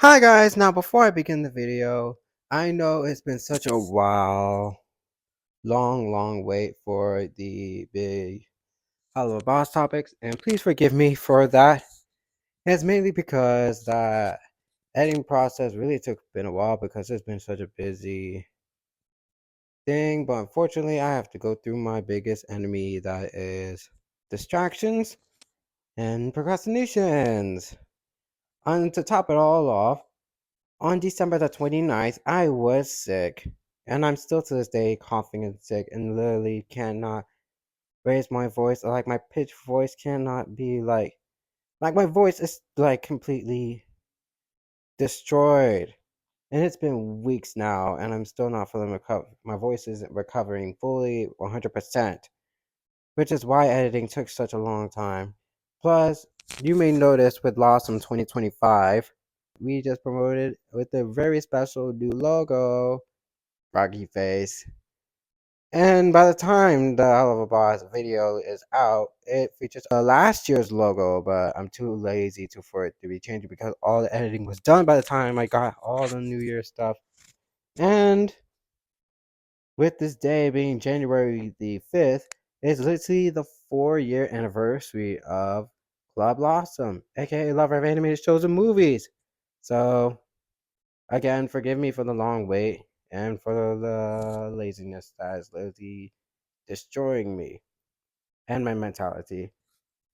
Hi guys, now before I begin the video, I know it's been such a while, long wait for the big Helluva Boss topics, and please forgive me for that. It's mainly because the editing process really been a while because it's been such a busy thing, but unfortunately I have to go through my biggest enemy, that is distractions and procrastinations. And to top it all off, on December the 29th, I was sick, and I'm still to this day coughing and sick, and literally cannot raise my voice. Like, my pitch voice cannot be like my voice is like completely destroyed. And it's been weeks now, and I'm still not fully my voice isn't recovering fully 100%, which is why editing took such a long time. Plus, you may notice with LASM 2025, we just promoted with a very special new logo, Rocky Face. And by the time the Helluva Boss video is out, it features last year's logo, but I'm too lazy for it to be changed because all the editing was done by the time I got all the New Year stuff. And with this day being January the 5th, it's literally the 4-year anniversary of Club LASM, aka Lover of Animated Shows and Movies. So, again, forgive me for the long wait and for the laziness that is literally destroying me and my mentality.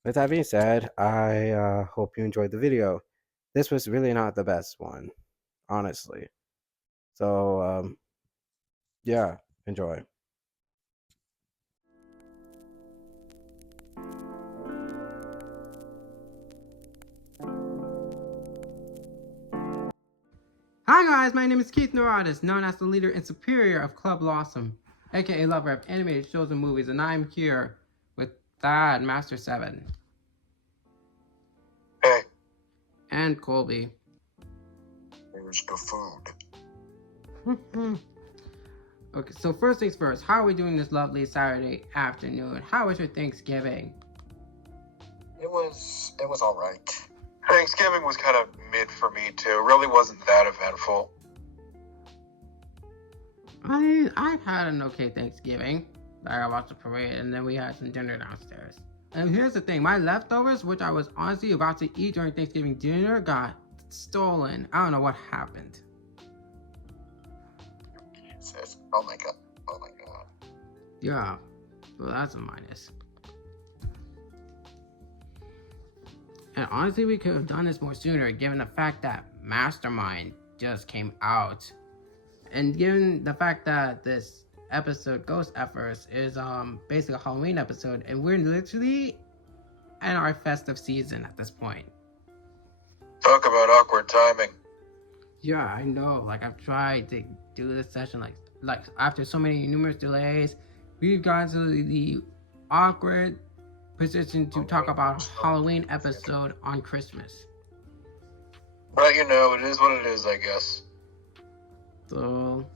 With that being said, I hope you enjoyed the video. This was really not the best one, honestly. So, yeah, enjoy. Hi guys, my name is Keith Neurotis, known as the leader and superior of Club LASM, aka lover of animated shows and movies, and I'm here with Thad Master 7. Hey. And Colby. There's no food. Okay, so first things first, how are we doing this lovely Saturday afternoon? How was your Thanksgiving? It was alright. Thanksgiving was kind of mid for me too. Really wasn't that eventful. I had an okay Thanksgiving. I watched the parade and then we had some dinner downstairs. And here's the thing, my leftovers, which I was honestly about to eat during Thanksgiving dinner, got stolen. I don't know what happened. Oh my god. Oh my god. Yeah, well that's a minus. And honestly, we could have done this more sooner, given the fact that Mastermind just came out. And given the fact that this episode, Ghostf, is basically a Halloween episode, and we're literally in our festive season at this point. Talk about awkward timing. Yeah, I know. Like, I've tried to do this session, like after so many numerous delays, we've gotten to the awkward position to talk about a Halloween episode on Christmas. But you know, it is what it is, I guess. So,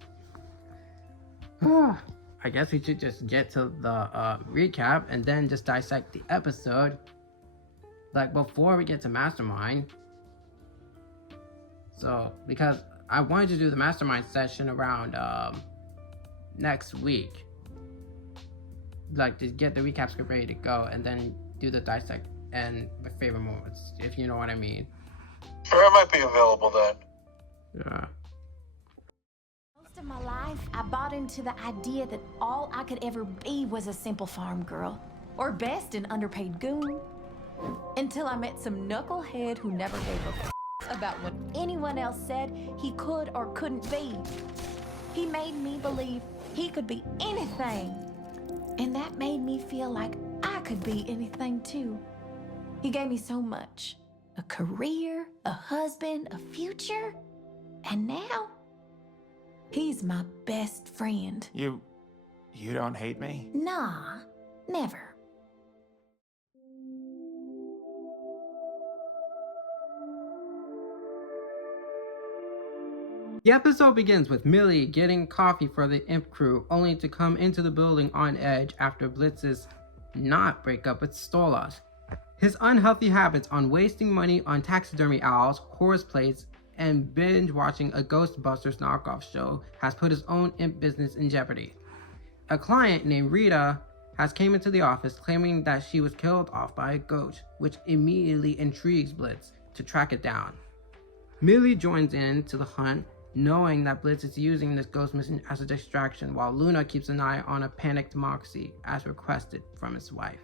I guess we should just get to the recap and then just dissect the episode. Like, before we get to Mastermind. So, because I wanted to do the Mastermind session around next week. Like, to get the recap script ready to go and then do the dissect and my favorite moments, if you know what I mean. Sure, I might be available then. Yeah. Most of my life, I bought into the idea that all I could ever be was a simple farm girl, or best an underpaid goon. Until I met some knucklehead who never gave a f about what anyone else said he could or couldn't be. He made me believe he could be anything. And that made me feel like I could be anything too. He gave me so much. A career, a husband, a future. And now, he's my best friend. You don't hate me? Nah, never. The episode begins with Millie getting coffee for the imp crew, only to come into the building on edge after Blitz's not breakup with Stolas. His unhealthy habits on wasting money on taxidermy owls, horse plates, and binge watching a Ghostbusters knockoff show has put his own imp business in jeopardy. A client named Rita has came into the office claiming that she was killed off by a ghost, which immediately intrigues Blitz to track it down. Millie joins in to the hunt, knowing that Blitz is using this ghost mission as a distraction, while Luna keeps an eye on a panicked Moxie as requested from his wife.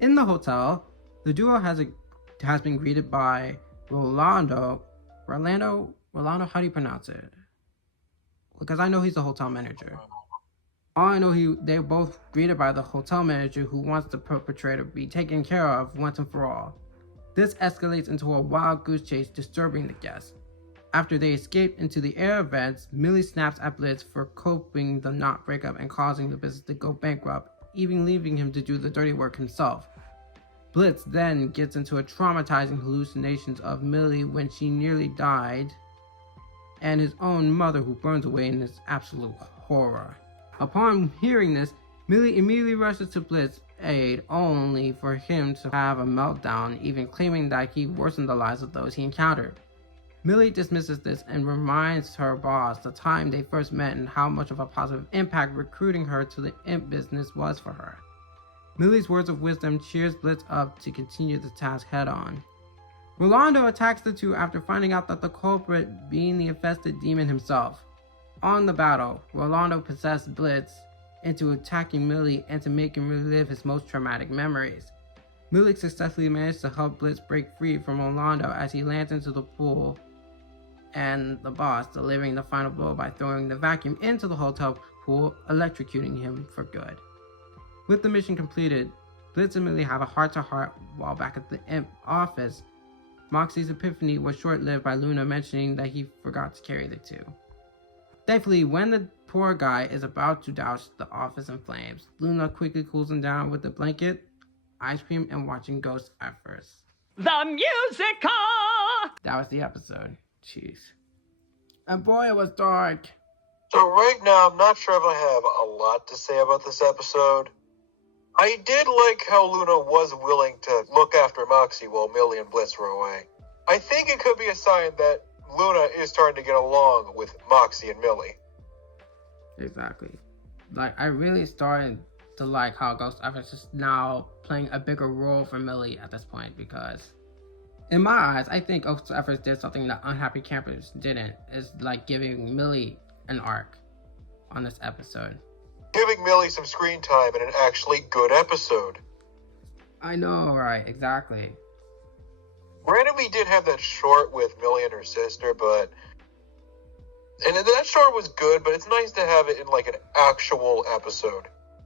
In the hotel, the duo has been greeted by Rolando, how do you pronounce it? Because I know he's the hotel manager. All I know, they're both greeted by the hotel manager who wants the perpetrator be taken care of once and for all. This escalates into a wild goose chase, disturbing the guests. After they escape into the air vents, Millie snaps at Blitz for coping the knot breakup and causing the business to go bankrupt, even leaving him to do the dirty work himself. Blitz then gets into a traumatizing hallucinations of Millie when she nearly died, and his own mother who burns away in this absolute horror. Upon hearing this, Millie immediately rushes to Blitz's aid, only for him to have a meltdown, even claiming that he worsened the lives of those he encountered. Millie dismisses this and reminds her boss the time they first met and how much of a positive impact recruiting her to the imp business was for her. Millie's words of wisdom cheers Blitz up to continue the task head on. Rolando attacks the two after finding out that the culprit being the infested demon himself. On the battle, Rolando possessed Blitz into attacking Millie and to make him relive his most traumatic memories. Millie successfully managed to help Blitz break free from Rolando as he lands into the pool, and the boss delivering the final blow by throwing the vacuum into the hotel pool, electrocuting him for good. With the mission completed, Blitz and Millie have a heart-to-heart while back at the imp office. Moxie's epiphany was short-lived by Luna mentioning that he forgot to carry the two. Thankfully, when the poor guy is about to douse the office in flames, Luna quickly cools him down with a blanket, ice cream, and watching Ghostf at first. The musical! That was the episode. Jeez. And boy, it was dark. So right now, I'm not sure if I have a lot to say about this episode. I did like how Luna was willing to look after Moxie while Millie and Blitz were away. I think it could be a sign that Luna is starting to get along with Moxie and Millie. Exactly. Like, I really started to like how Ghostf is just now playing a bigger role for Millie at this point, because in my eyes, I think Ghostf did something that Unhappy Campers didn't, is like giving Millie an arc on this episode. Giving Millie some screen time in an actually good episode. I know, right, exactly. Granted, we did have that short with Millie and her sister, and that short was good, but it's nice to have it in like an actual episode.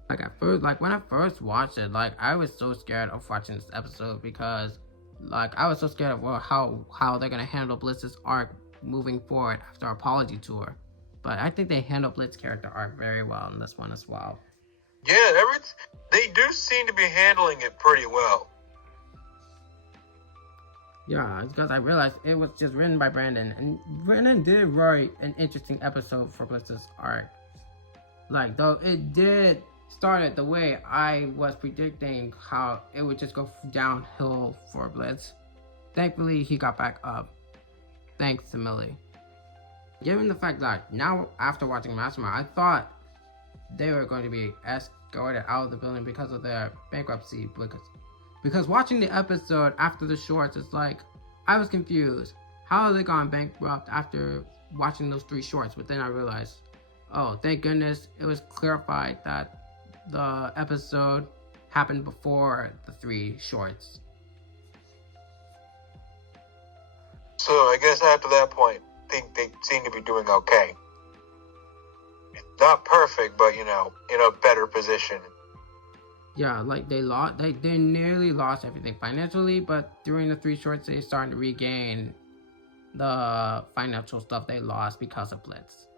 Like at first, like when I first watched it, like I was so scared of watching this episode because, like, I was so scared of how they're gonna handle Blitz's arc moving forward after our apology tour. But I think they handled Blitz's character arc very well in this one as well. Yeah, they do seem to be handling it pretty well. Yeah, it's because I realized it was just written by Brandon, and Brandon did write an interesting episode for Blitz's arc. Like, though it did start it the way I was predicting, how it would just go downhill for Blitz. Thankfully, he got back up, thanks to Millie. Given the fact that now, after watching Mastermind, I thought they were going to be escorted out of the building because of their bankruptcy, because watching the episode after the shorts, it's like, I was confused. How are they gone bankrupt after watching those 3 shorts? But then I realized, oh, thank goodness it was clarified that the episode happened before the 3 shorts. So I guess after that point, I think they seem to be doing okay. Not perfect, but in a better position. Yeah, like they nearly lost everything financially, but during the 3 shorts, they started to regain the financial stuff they lost because of Blitz.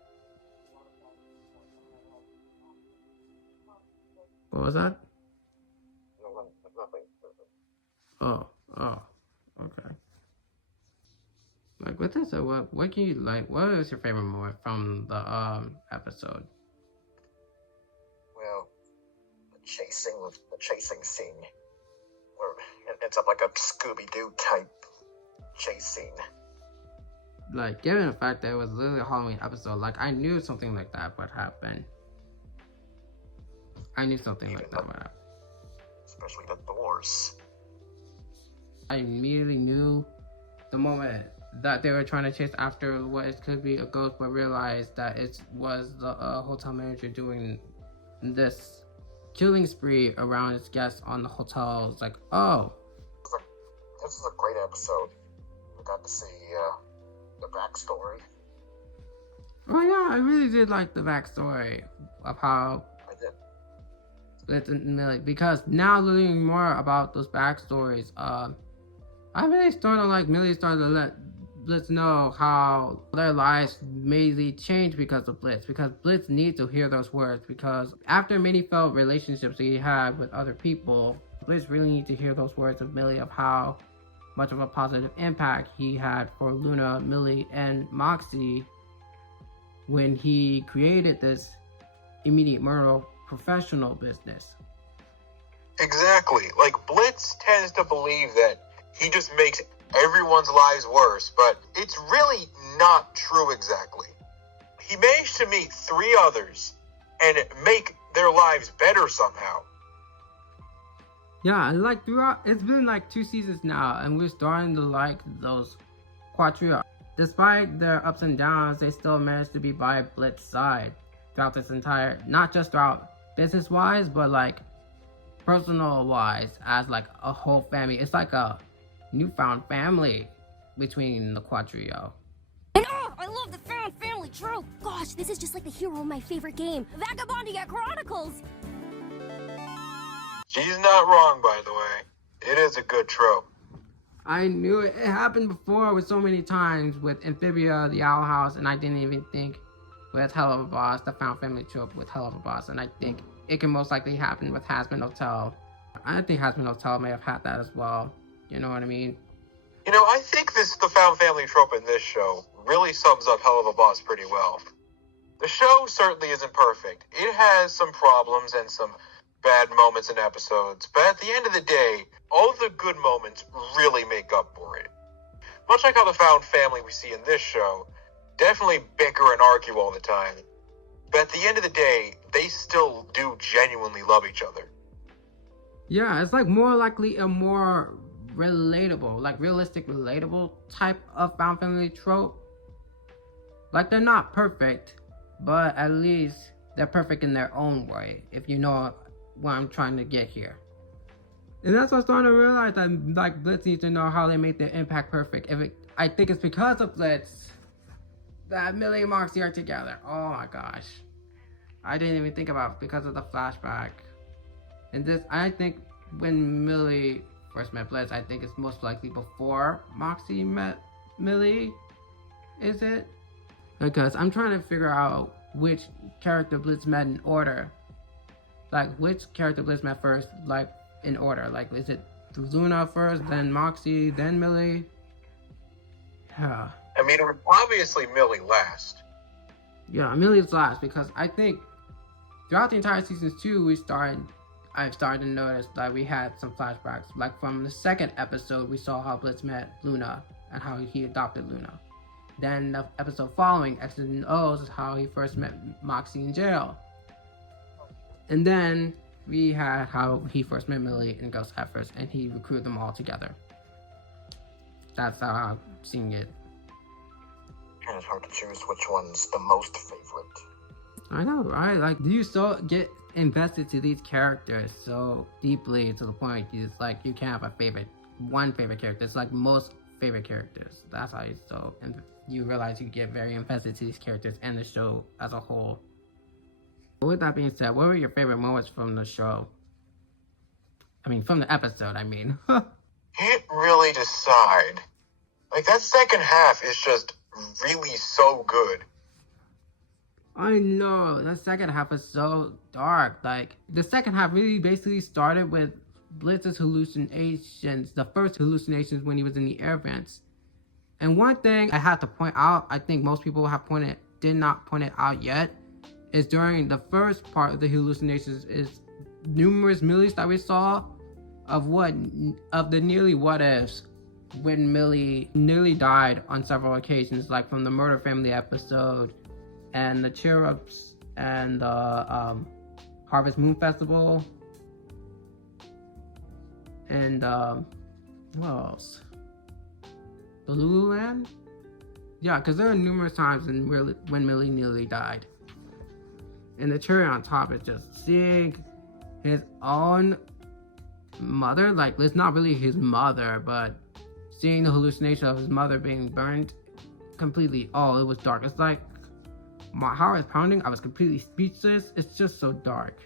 What was that? Oh, okay. Like, with this, what can you like? What is your favorite moment from the episode? Well, the chasing scene, where it ends up like a Scooby-Doo type chase scene. Like, given the fact that it was literally a Halloween episode, like, I knew something like that would happen. I knew something like that would happen. Especially the doors. I immediately knew the moment that they were trying to chase after what it could be a ghost, but realized that it was the hotel manager doing this killing spree around his guests on the hotel. It's like, oh. This is a great episode. We got to see the backstory. Oh yeah, I really did like the backstory of how I did. Blitz and Millie, because now learning more about those backstories, I really started to like Millie started to let Blitz know how their lives mainly changed because of Blitz, because Blitz needs to hear those words, because after many failed relationships he had with other people, Blitz really needs to hear those words of Millie, of how much of a positive impact he had for Luna, Millie, and Moxie when he created this immediate murder professional business. Exactly. Like, Blitz tends to believe that he just makes everyone's lives worse, but it's really not true exactly. He managed to meet 3 others and make their lives better somehow. Yeah, and like throughout, it's been like 2 seasons now, and we're starting to like those quadria. Despite their ups and downs, they still managed to be by Blitz's side throughout this entire, not just throughout business-wise, but like personal-wise, as like a whole family. It's like a newfound family between the quadrio. And I love the found family trope. Gosh, this is just like the hero of my favorite game, Vagabondia Chronicles. She's not wrong, by the way. It is a good trope. I knew it. It happened before with so many times with Amphibia, the Owl House, and I didn't even think with Helluva Boss, the found family trope with Helluva Boss, and I think it can most likely happen with Hazbin Hotel. I think Hazbin Hotel may have had that as well. You know what I mean? You know, I think the found family trope in this show really sums up Helluva Boss pretty well. The show certainly isn't perfect. It has some problems and some bad moments in episodes, but at the end of the day, all the good moments really make up for it. Much like how the found family we see in this show definitely bicker and argue all the time, but at the end of the day, they still do genuinely love each other. Yeah, it's like more likely a more relatable, like realistic, relatable type of found family trope. Like, they're not perfect, but at least they're perfect in their own way, if you know what I'm trying to get here. And that's what I'm starting to realize, that like Blitz needs to know how they make their impact perfect. I think it's because of Blitz that Millie and Moxie are together. Oh my gosh. I didn't even think about it because of the flashback. And this, I think when Millie first met Blitz, I think it's most likely before Moxie met Millie. Is it? Because I'm trying to figure out which character Blitz met in order. Like, which character Blitz met first, like, in order? Like, is it Luna first, then Moxie, then Millie? Yeah. I mean, obviously Millie last. Yeah, Millie's last, because I think throughout the entire seasons 2, I've started to notice that we had some flashbacks. Like, from the second episode, we saw how Blitz met Luna and how he adopted Luna. Then the episode following, X's and O's, is how he first met Moxie in jail. And then we had how he first met Millie and Ghostf first, and he recruited them all together. That's how I'm seeing it. And it's hard to choose which one's the most favorite. I know, right? Like, you so get invested to these characters so deeply to the point it's like you can't have one favorite character. It's like most favorite characters. That's how you realize you get very invested to these characters and the show as a whole. With that being said, what were your favorite moments from the show? I mean, from the episode, I mean. Can't really decide. Like, that second half is just really so good. I know, the second half is so dark. Like, the second half really basically started with Blitz's hallucinations, the first hallucinations when he was in the air vents. And one thing I had to point out, I think most people did not point it out yet, is during the first part of the hallucinations is numerous Millies that we saw of the nearly what ifs when Millie nearly died on several occasions, like from the Murder Family episode, and the Cheer Ups, and the Harvest Moon Festival, and what else? The Lululand? Yeah, because there are numerous times when Millie nearly died. And the cherry on top is just seeing his own mother, like, it's not really his mother, but seeing the hallucination of his mother being burned completely. Oh, it was dark. It's like my heart was pounding. I was completely speechless. It's just so dark.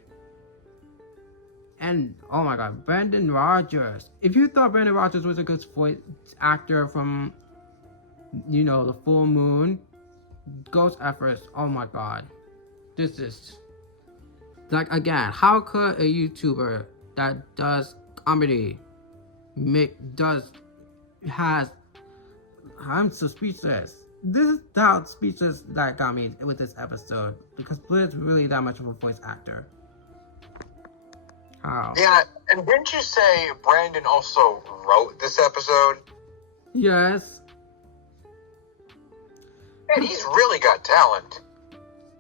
And oh my god, Brendan Rogers. If you thought Brendan Rogers was a good voice actor from, you know, The Full Moon, Ghostf, oh my god. This is, like, again, how could a YouTuber that does comedy I'm so speechless. This is how speechless that got me with this episode, because Blitz really that much of a voice actor. How? Yeah, and didn't you say Brandon also wrote this episode? Yes. Man, he's really got talent.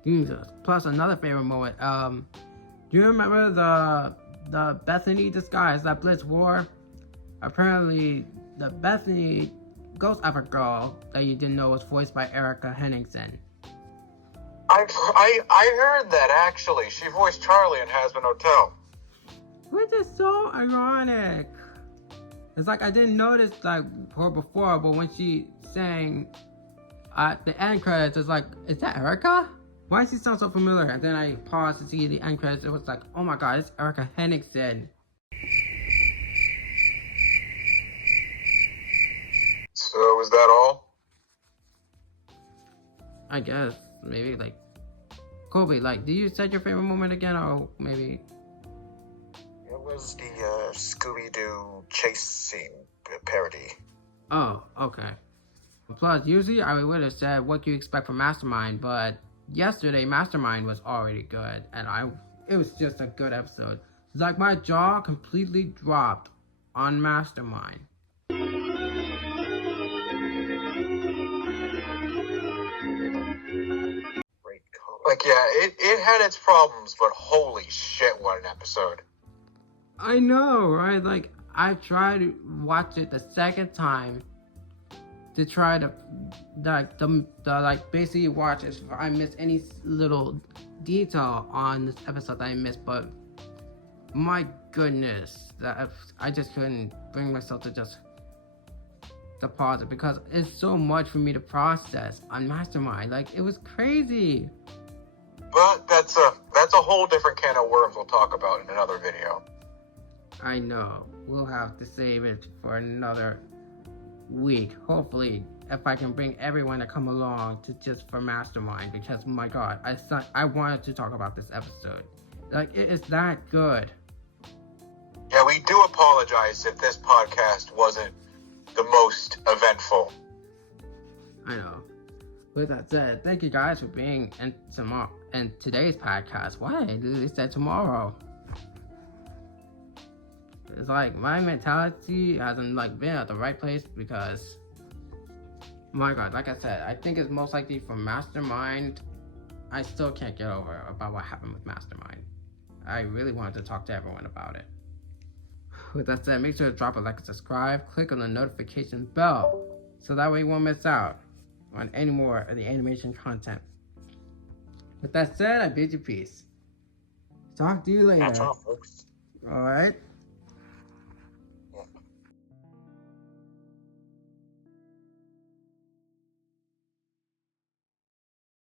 Jesus. Plus another favorite moment. Do you remember the Bethany disguise that Blitz wore? Apparently, the Bethany Ghostf girl that you didn't know was voiced by Erica Henningsen. I heard that actually. She voiced Charlie in Hazbin Hotel. Which is so ironic. It's like I didn't notice like her before, but when she sang at the end credits, it's like, is that Erica? Why does she sound so familiar? And then I paused to see the end credits. It was like, oh my god, it's Erica Henningsen. So is that all? I guess maybe like Colby, like, do you set your favorite moment again, or maybe? It was the Scooby-Doo chase scene parody. Oh, okay. Plus, usually I would have said what you expect from Mastermind, but yesterday Mastermind was already good, and it was just a good episode. It's like my jaw completely dropped on Mastermind. Great color. Like, yeah, it had its problems, but holy shit, what an episode. I know, right? Like, I tried to watch it the second time to try to, like, basically watch if I missed any little detail on this episode that I missed, but my goodness, I just couldn't bring myself to just to pause it, because it's so much for me to process on Mastermind. Like, it was crazy. But that's a whole different can of worms we'll talk about in another video. I know. We'll have to save it for another week. Hopefully, if I can bring everyone to come along to just for Mastermind, because my god, I wanted to talk about this episode. Like, it is that good. Yeah, we do apologize if this podcast wasn't the most eventful. I know. With that said, thank you guys for being in today's podcast. Why? I literally said tomorrow. It's like my mentality hasn't like been at the right place, because my god, like I said, I think it's most likely from Mastermind. I still can't get over about what happened with Mastermind. I really wanted to talk to everyone about it. With that said, make sure to drop a like and subscribe. Click on the notification bell so that way you won't miss out on any more of the animation content. With that said, I bid you peace. Talk to you later. That's all, folks. Alright?